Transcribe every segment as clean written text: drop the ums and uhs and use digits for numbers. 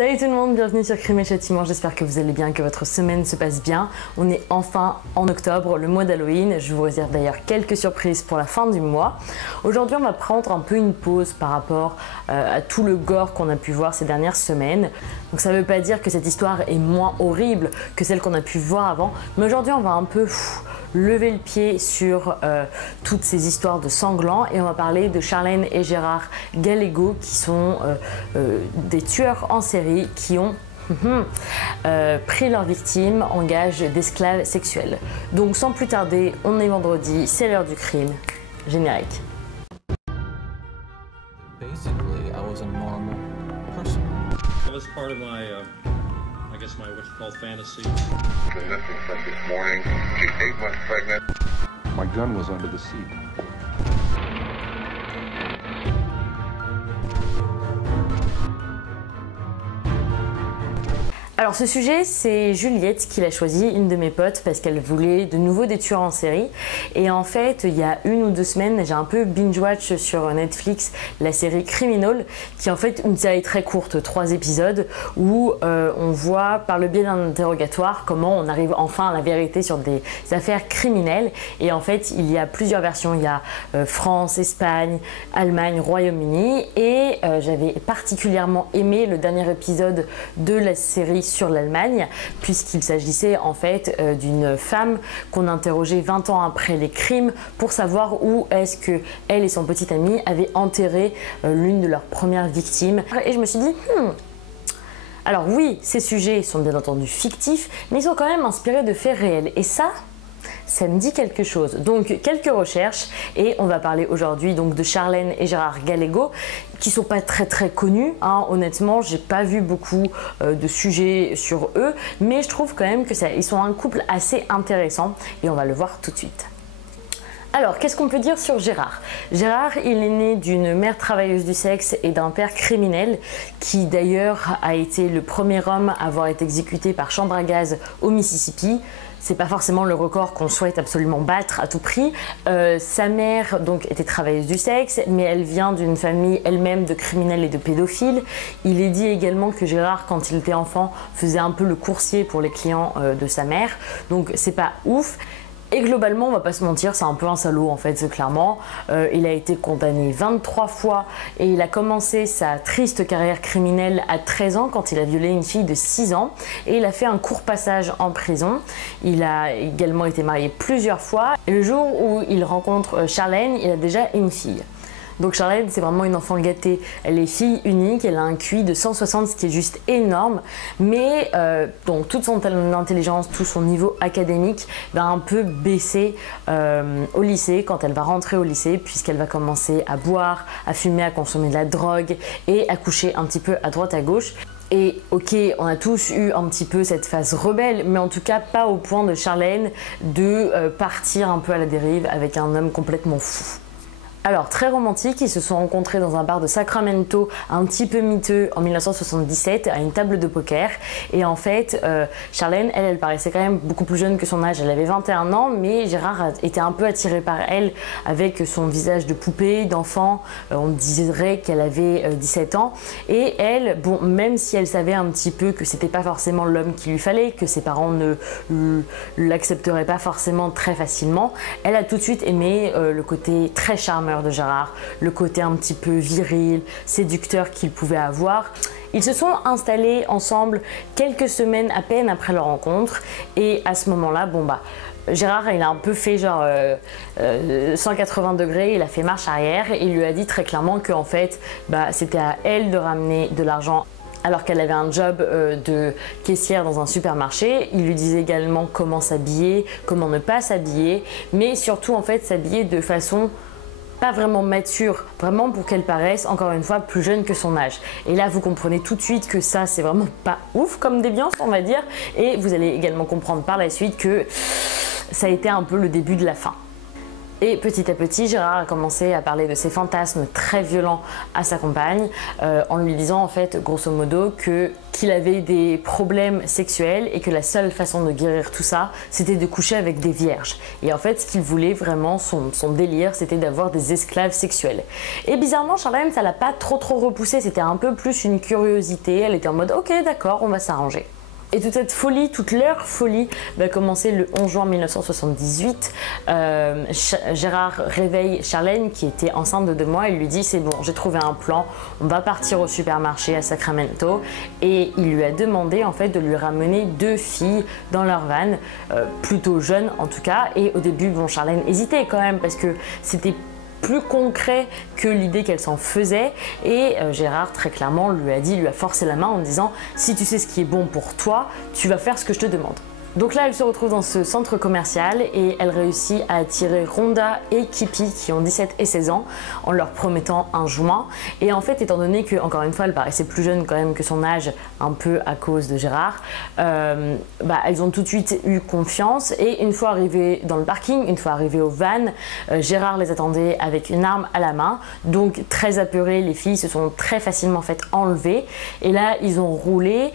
Salut tout le monde, bienvenue sur Crime et Châtiment, j'espère que vous allez bien, que votre semaine se passe bien. On est enfin en octobre, le mois d'Halloween, je vous réserve d'ailleurs quelques surprises pour la fin du mois. Aujourd'hui on va prendre un peu une pause par rapport à tout le gore qu'on a pu voir ces dernières semaines. Donc ça ne veut pas dire que cette histoire est moins horrible que celle qu'on a pu voir avant, mais aujourd'hui on va un peu lever le pied sur toutes ces histoires de sanglants et on va parler de Charlène et Gérard Gallego qui sont des tueurs en série qui ont pris leurs victimes en gage d'esclaves sexuels. Donc sans plus tarder, on est vendredi, c'est l'heure du crime. Générique. Basically, I was a normal person. That was part of my, I guess my what you call fantasy. The missing from this morning. She's 8 months pregnant. My gun was under the seat. Alors ce sujet, c'est Juliette qui l'a choisi, une de mes potes, parce qu'elle voulait de nouveau des tueurs en série. Et en fait, il y a 1 ou 2 semaines, j'ai un peu binge-watch sur Netflix la série Criminal, qui est en fait une série très courte, 3 épisodes, où on voit par le biais d'un interrogatoire comment on arrive enfin à la vérité sur des affaires criminelles. Et en fait, il y a plusieurs versions, il y a France, Espagne, Allemagne, Royaume-Uni. Et j'avais particulièrement aimé le dernier épisode de la série sur l'Allemagne, puisqu'il s'agissait en fait d'une femme qu'on interrogeait 20 ans après les crimes pour savoir où est-ce que elle et son petit ami avaient enterré l'une de leurs premières victimes. Et je me suis dit, alors oui, ces sujets sont bien entendu fictifs, mais ils sont quand même inspirés de faits réels. Et ça me dit quelque chose. Donc quelques recherches et on va parler aujourd'hui donc de Charlène et Gérard Gallego qui sont pas très connus. Honnêtement, j'ai pas vu beaucoup de sujets sur eux, mais je trouve quand même que ils sont un couple assez intéressant et on va le voir tout de suite. Alors, qu'est-ce qu'on peut dire sur Gérard? Gérard, il est né d'une mère travailleuse du sexe et d'un père criminel qui d'ailleurs a été le premier homme à avoir été exécuté par chambre à gaz au Mississippi. C'est pas forcément le record qu'on souhaite absolument battre à tout prix. Sa mère donc était travailleuse du sexe, mais elle vient d'une famille elle-même de criminels et de pédophiles. Il est dit également que Gérard, quand il était enfant, faisait un peu le coursier pour les clients de sa mère. Donc c'est pas ouf. Et globalement, on va pas se mentir, c'est un peu un salaud en fait, clairement. Il a été condamné 23 fois et il a commencé sa triste carrière criminelle à 13 ans quand il a violé une fille de 6 ans. Et il a fait un court passage en prison. Il a également été marié plusieurs fois. Et le jour où il rencontre Charlène, il a déjà une fille. Donc Charlène, c'est vraiment une enfant gâtée. Elle est fille unique, elle a un QI de 160, ce qui est juste énorme. Mais donc toute son intelligence, tout son niveau académique va un peu baisser au lycée, quand elle va rentrer au lycée, puisqu'elle va commencer à boire, à fumer, à consommer de la drogue et à coucher un petit peu à droite à gauche. Et ok, on a tous eu un petit peu cette phase rebelle, mais en tout cas pas au point de Charlène de partir un peu à la dérive avec un homme complètement fou. Alors, très romantique, ils se sont rencontrés dans un bar de Sacramento, un petit peu miteux, en 1977, à une table de poker. Et en fait, Charlène, elle paraissait quand même beaucoup plus jeune que son âge. Elle avait 21 ans, mais Gérard était un peu attiré par elle avec son visage de poupée, d'enfant. On dirait qu'elle avait 17 ans. Et elle, bon, même si elle savait un petit peu que c'était pas forcément l'homme qu'il lui fallait, que ses parents ne l'accepteraient pas forcément très facilement, elle a tout de suite aimé le côté très charmeur de Gérard, le côté un petit peu viril, séducteur qu'il pouvait avoir. Ils se sont installés ensemble quelques semaines à peine après leur rencontre et à ce moment-là, bon bah, Gérard il a un peu fait genre 180 degrés, il a fait marche arrière et il lui a dit très clairement qu'en fait bah, c'était à elle de ramener de l'argent alors qu'elle avait un job de caissière dans un supermarché. Il lui disait également comment s'habiller, comment ne pas s'habiller, mais surtout en fait s'habiller de façon pas vraiment mature, vraiment pour qu'elle paraisse encore une fois plus jeune que son âge. Et là vous comprenez tout de suite que ça c'est vraiment pas ouf comme déviance on va dire, et vous allez également comprendre par la suite que ça a été un peu le début de la fin. Et petit à petit, Gérard a commencé à parler de ses fantasmes très violents à sa compagne, en lui disant en fait, grosso modo, qu'il avait des problèmes sexuels et que la seule façon de guérir tout ça, c'était de coucher avec des vierges. Et en fait, ce qu'il voulait vraiment, son délire, c'était d'avoir des esclaves sexuels. Et bizarrement, Charlène, ça l'a pas trop repoussé, c'était un peu plus une curiosité. Elle était en mode, ok, d'accord, on va s'arranger. Et toute cette folie, toute leur folie va commencer le 11 juin 1978. Gérard réveille Charlène qui était enceinte de 2 mois et lui dit c'est bon, j'ai trouvé un plan, on va partir au supermarché à Sacramento. Et il lui a demandé en fait de lui ramener 2 filles dans leur van, plutôt jeunes en tout cas. Et au début, bon, Charlène hésitait quand même parce que c'était plus concret que l'idée qu'elle s'en faisait et Gérard très clairement lui a forcé la main en disant si tu sais ce qui est bon pour toi, tu vas faire ce que je te demande. Donc là, elle se retrouve dans ce centre commercial et elle réussit à attirer Rhonda et Kippy qui ont 17 et 16 ans en leur promettant un joint. Et en fait, étant donné que, encore une fois, elle paraissait plus jeune quand même que son âge, un peu à cause de Gérard, elles ont tout de suite eu confiance et une fois arrivées dans le parking, une fois arrivées au van, Gérard les attendait avec une arme à la main. Donc très apeurées, les filles se sont très facilement faites enlever et là, ils ont roulé.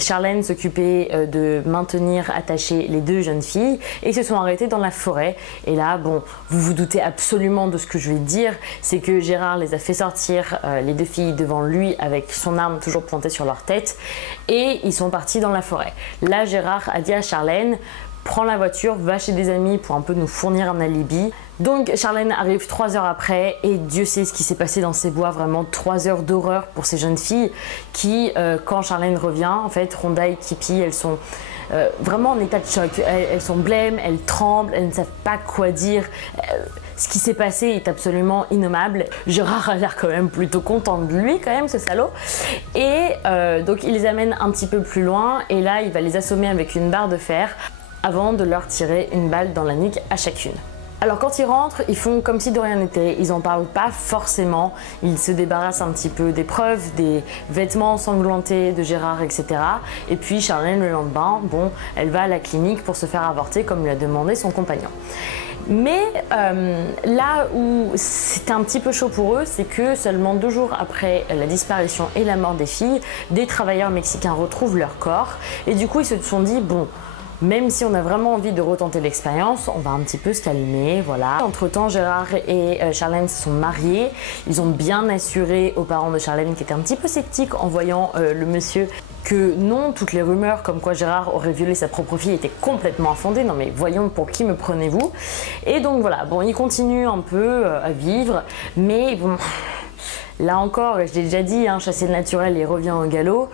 Charlène s'occupait de maintenir attachées les 2 jeunes filles et ils se sont arrêtés dans la forêt. Et là, bon, vous vous doutez absolument de ce que je vais dire, c'est que Gérard les a fait sortir les 2 filles devant lui avec son arme toujours pointée sur leur tête et ils sont partis dans la forêt. Là, Gérard a dit à Charlène prends la voiture, va chez des amis pour un peu nous fournir un alibi. Donc Charlène arrive 3 heures après et Dieu sait ce qui s'est passé dans ces bois, vraiment 3 heures d'horreur pour ces jeunes filles qui, quand Charlène revient, en fait, Rhonda et Kippy, elles sont vraiment en état de choc. Elles sont blêmes, elles tremblent, elles ne savent pas quoi dire. Ce qui s'est passé est absolument innommable. Gérard a l'air quand même plutôt content de lui, quand même, ce salaud. Et donc il les amène un petit peu plus loin et là, il va les assommer avec une barre de fer avant de leur tirer une balle dans la nuque à chacune. Alors quand ils rentrent, ils font comme si de rien n'était, ils n'en parlent pas forcément, ils se débarrassent un petit peu des preuves, des vêtements ensanglantés de Gérard, etc. Et puis Charlène, le lendemain, bon, elle va à la clinique pour se faire avorter comme lui a demandé son compagnon. Mais là où c'était un petit peu chaud pour eux, c'est que seulement 2 jours après la disparition et la mort des filles, des travailleurs mexicains retrouvent leur corps et du coup ils se sont dit bon, même si on a vraiment envie de retenter l'expérience, on va un petit peu se calmer, voilà. Entre-temps, Gérard et Charlène se sont mariés. Ils ont bien assuré aux parents de Charlène qui étaient un petit peu sceptiques en voyant le monsieur que non, toutes les rumeurs comme quoi Gérard aurait violé sa propre fille étaient complètement infondées. Non mais voyons, pour qui me prenez-vous? Et donc voilà, bon, ils continuent un peu à vivre, mais bon... Là encore, je l'ai déjà dit, chasser le naturel et revient au galop.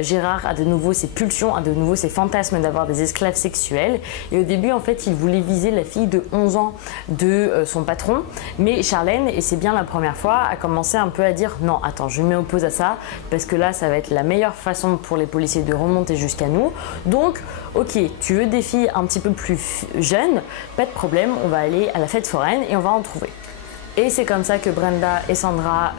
Gérard a de nouveau ses pulsions, a de nouveau ses fantasmes d'avoir des esclaves sexuels. Et au début, en fait, il voulait viser la fille de 11 ans de son patron. Mais Charlène, et c'est bien la première fois, a commencé un peu à dire non, attends, je m'oppose à ça parce que là, ça va être la meilleure façon pour les policiers de remonter jusqu'à nous. Donc, ok, tu veux des filles un petit peu plus jeunes, pas de problème, on va aller à la fête foraine et on va en trouver. Et c'est comme ça que Brenda et Sandra,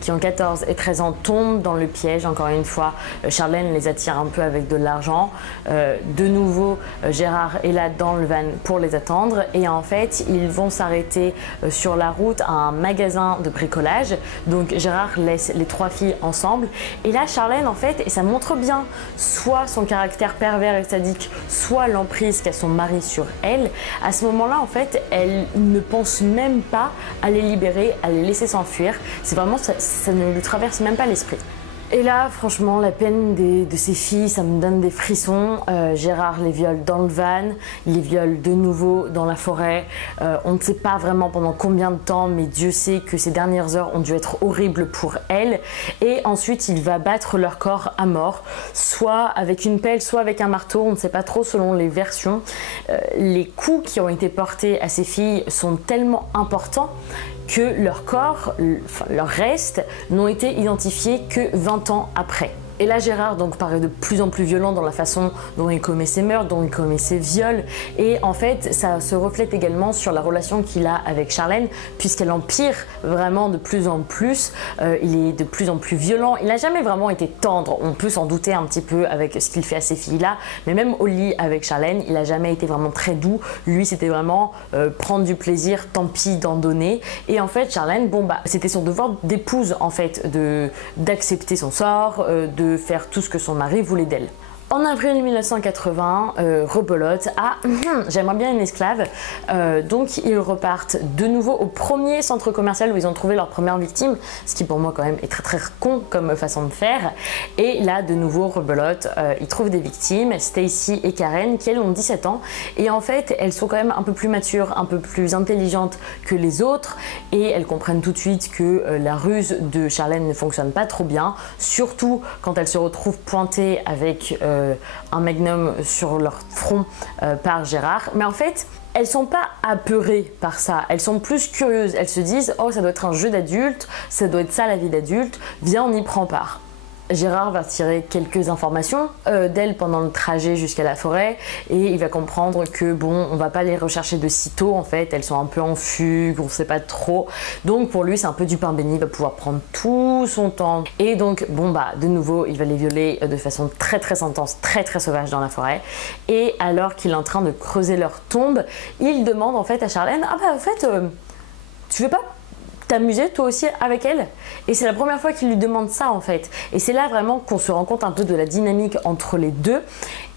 qui ont 14 et 13 ans, tombent dans le piège. Encore une fois, Charlène les attire un peu avec de l'argent. De nouveau, Gérard est là dans le van pour les attendre. Et en fait, ils vont s'arrêter sur la route à un magasin de bricolage. Donc Gérard laisse les 3 filles ensemble. Et là, Charlène, en fait, et ça montre bien soit son caractère pervers et sadique, soit l'emprise qu'a son mari sur elle. À ce moment-là, en fait, elle ne pense même pas à les libérer, à les laisser s'enfuir. C'est vraiment, ça ne lui traverse même pas l'esprit. Et là, franchement, la peine de ces filles, ça me donne des frissons. Gérard les viole dans le van, il les viole de nouveau dans la forêt. On ne sait pas vraiment pendant combien de temps, mais Dieu sait que ces dernières heures ont dû être horribles pour elle. Et ensuite, il va battre leur corps à mort, soit avec une pelle, soit avec un marteau. On ne sait pas trop selon les versions. Les coups qui ont été portés à ces filles sont tellement importants que leur corps, leur reste, n'ont été identifiés que 20 ans après. Et là, Gérard donc paraît de plus en plus violent dans la façon dont il commet ses meurtres, dont il commet ses viols. Et en fait, ça se reflète également sur la relation qu'il a avec Charlène, puisqu'elle empire vraiment de plus en plus. Il est de plus en plus violent. Il n'a jamais vraiment été tendre. On peut s'en douter un petit peu avec ce qu'il fait à ces filles-là. Mais même au lit avec Charlène, il n'a jamais été vraiment très doux. Lui, c'était vraiment prendre du plaisir, tant pis d'en donner. Et en fait, Charlène, bon bah, c'était son devoir d'épouse en fait, d'accepter son sort, de faire tout ce que son mari voulait d'elle. En avril 1980, rebelote, j'aimerais bien une esclave. Donc ils repartent de nouveau au premier centre commercial où ils ont trouvé leur première victime, ce qui pour moi quand même est très très con comme façon de faire. Et là de nouveau rebelote, ils trouvent des victimes, Stacy et Karen, qui elles ont 17 ans. Et en fait elles sont quand même un peu plus matures, un peu plus intelligentes que les autres. Et elles comprennent tout de suite que la ruse de Charlène ne fonctionne pas trop bien, surtout quand elles se retrouvent pointées avec un magnum sur leur front par Gérard. Mais en fait, elles sont pas apeurées par ça, elles sont plus curieuses. Elles se disent « Oh, ça doit être un jeu d'adulte, ça doit être ça la vie d'adulte, viens, on y prend part ». Gérard va tirer quelques informations d'elle pendant le trajet jusqu'à la forêt et il va comprendre que bon, on va pas les rechercher de sitôt en fait, elles sont un peu en fugue, on sait pas trop. Donc pour lui c'est un peu du pain béni, il va pouvoir prendre tout son temps. Et donc bon bah de nouveau il va les violer de façon très très intense, très très sauvage dans la forêt. Et alors qu'il est en train de creuser leur tombe, il demande en fait à Charlène « Ah bah en fait, tu veux pas t'amuser toi aussi avec elle ?» Et c'est la première fois qu'il lui demande ça en fait. Et c'est là vraiment qu'on se rend compte un peu de la dynamique entre les deux.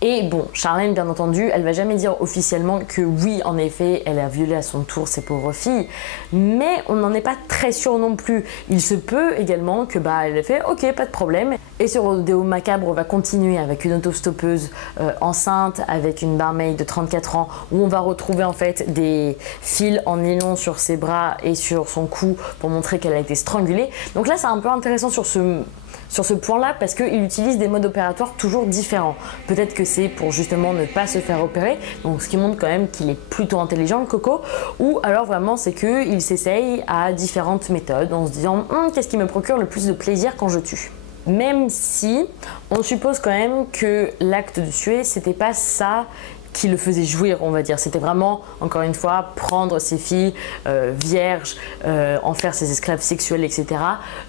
Et bon, Charlène bien entendu, elle va jamais dire officiellement que oui en effet elle a violé à son tour ces pauvres filles. Mais on n'en est pas très sûr non plus. Il se peut également que bah elle a fait ok pas de problème. Et ce rodéo macabre va continuer avec une autostoppeuse enceinte, avec une barmaid de 34 ans où on va retrouver en fait des fils en nylon sur ses bras et sur son cou pour montrer qu'elle a été strangulée. Donc là c'est un peu intéressant sur ce point-là parce qu'il utilise des modes opératoires toujours différents. Peut-être que c'est pour justement ne pas se faire opérer, donc ce qui montre quand même qu'il est plutôt intelligent le Coco, ou alors vraiment c'est qu'il s'essaye à différentes méthodes en se disant qu'est-ce qui me procure le plus de plaisir quand je tue. Même si on suppose quand même que l'acte de tuer c'était pas ça qui le faisait jouir, on va dire. C'était vraiment, encore une fois, prendre ces filles vierges, en faire ses esclaves sexuels, etc.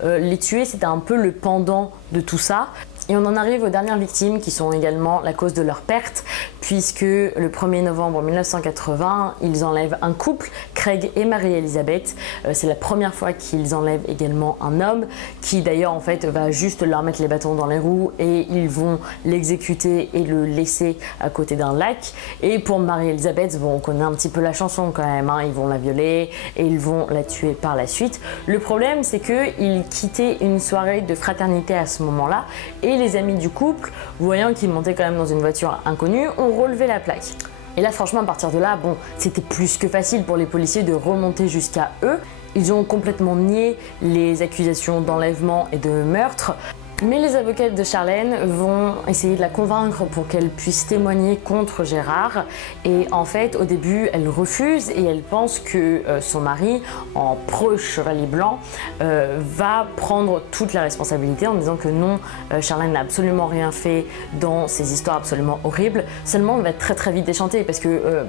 Les tuer, c'était un peu le pendant de tout ça. Et on en arrive aux dernières victimes qui sont également la cause de leur perte, puisque le 1er novembre 1980, ils enlèvent un couple, Craig et Marie-Elisabeth. C'est la première fois qu'ils enlèvent également un homme, qui d'ailleurs en fait va juste leur mettre les bâtons dans les roues et ils vont l'exécuter et le laisser à côté d'un lac. Et pour Marie-Elisabeth, bon, on connaît un petit peu la chanson quand même, hein. Ils vont la violer et ils vont la tuer par la suite. Le problème c'est qu'ils quittaient une soirée de fraternité à ce moment-là et les amis du couple, voyant qu'ils montaient quand même dans une voiture inconnue, ont relevé la plaque. Et là franchement à partir de là, bon, c'était plus que facile pour les policiers de remonter jusqu'à eux. Ils ont complètement nié les accusations d'enlèvement et de meurtre. Mais les avocates de Charlène vont essayer de la convaincre pour qu'elle puisse témoigner contre Gérard. Et en fait, au début, elle refuse et elle pense que son mari, en pro-chevalier blanc, va prendre toute la responsabilité en disant que non, Charlène n'a absolument rien fait dans ces histoires absolument horribles. Seulement, on va très très vite déchanter parce que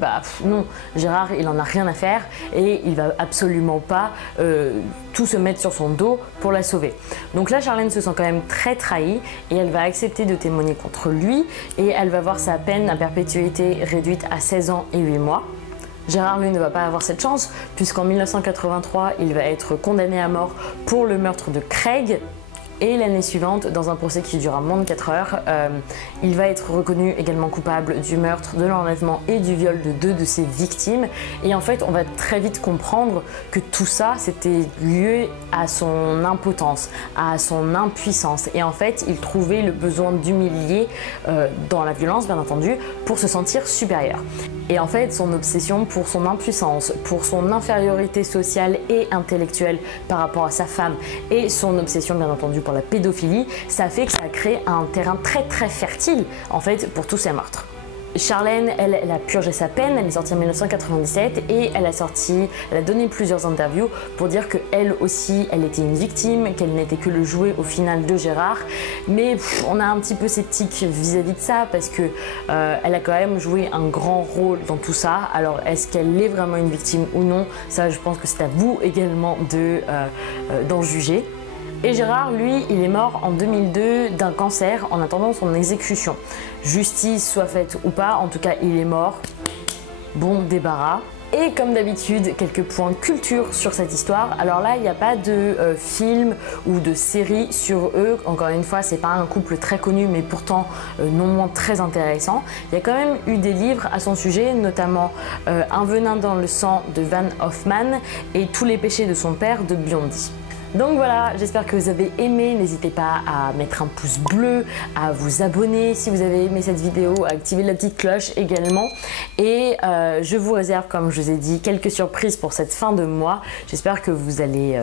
non, Gérard, il en a rien à faire et il va absolument pas tout se mettre sur son dos pour la sauver. Donc là, Charlène se sent quand même très trahie et elle va accepter de témoigner contre lui et elle va voir sa peine à perpétuité réduite à 16 ans et 8 mois. Gérard, lui, ne va pas avoir cette chance puisqu'en 1983, il va être condamné à mort pour le meurtre de Craig. Et l'année suivante, dans un procès qui durera moins de 4 heures, il va être reconnu également coupable du meurtre, de l'enlèvement et du viol de 2 de ses victimes. Et en fait, on va très vite comprendre que tout ça, c'était lié à son impotence, à son impuissance. Et en fait, il trouvait le besoin d'humilier dans la violence, bien entendu, pour se sentir supérieur. Et en fait, son obsession pour son impuissance, pour son infériorité sociale et intellectuelle par rapport à sa femme, et son obsession, bien entendu, pour la pédophilie, ça fait que ça a créé un terrain très très fertile en fait pour tous ces meurtres. Charlène, elle a purgé sa peine, elle est sortie en 1997 et elle a donné plusieurs interviews pour dire qu'elle aussi, elle était une victime, qu'elle n'était que le jouet au final de Gérard. Mais on est un petit peu sceptique vis-à-vis de ça parce que elle a quand même joué un grand rôle dans tout ça. Alors est-ce qu'elle est vraiment une victime ou non? Ça, je pense que c'est à vous également d'en juger. Et Gérard, lui, il est mort en 2002 d'un cancer en attendant son exécution. Justice soit faite ou pas, en tout cas, il est mort. Bon débarras. Et comme d'habitude, quelques points culture sur cette histoire. Alors là, il n'y a pas de film ou de série sur eux. Encore une fois, c'est pas un couple très connu, mais pourtant non moins très intéressant. Il y a quand même eu des livres à son sujet, notamment Un venin dans le sang de Van Hoffman et Tous les péchés de son père de Biondi. Donc voilà, j'espère que vous avez aimé, n'hésitez pas à mettre un pouce bleu, à vous abonner si vous avez aimé cette vidéo, à activer la petite cloche également. Et je vous réserve, comme je vous ai dit, quelques surprises pour cette fin de mois. J'espère que vous allez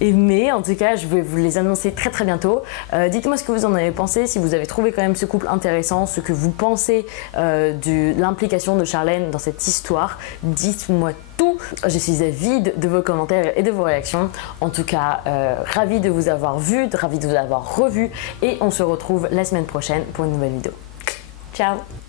aimer, en tout cas je vais vous les annoncer très bientôt. Dites-moi ce que vous en avez pensé, si vous avez trouvé quand même ce couple intéressant, ce que vous pensez de l'implication de Charlène dans cette histoire. Dites-moi tout, je suis avide de vos commentaires et de vos réactions. En tout cas, ravi de vous avoir vu, ravi de vous avoir revu et on se retrouve la semaine prochaine pour une nouvelle vidéo. Ciao!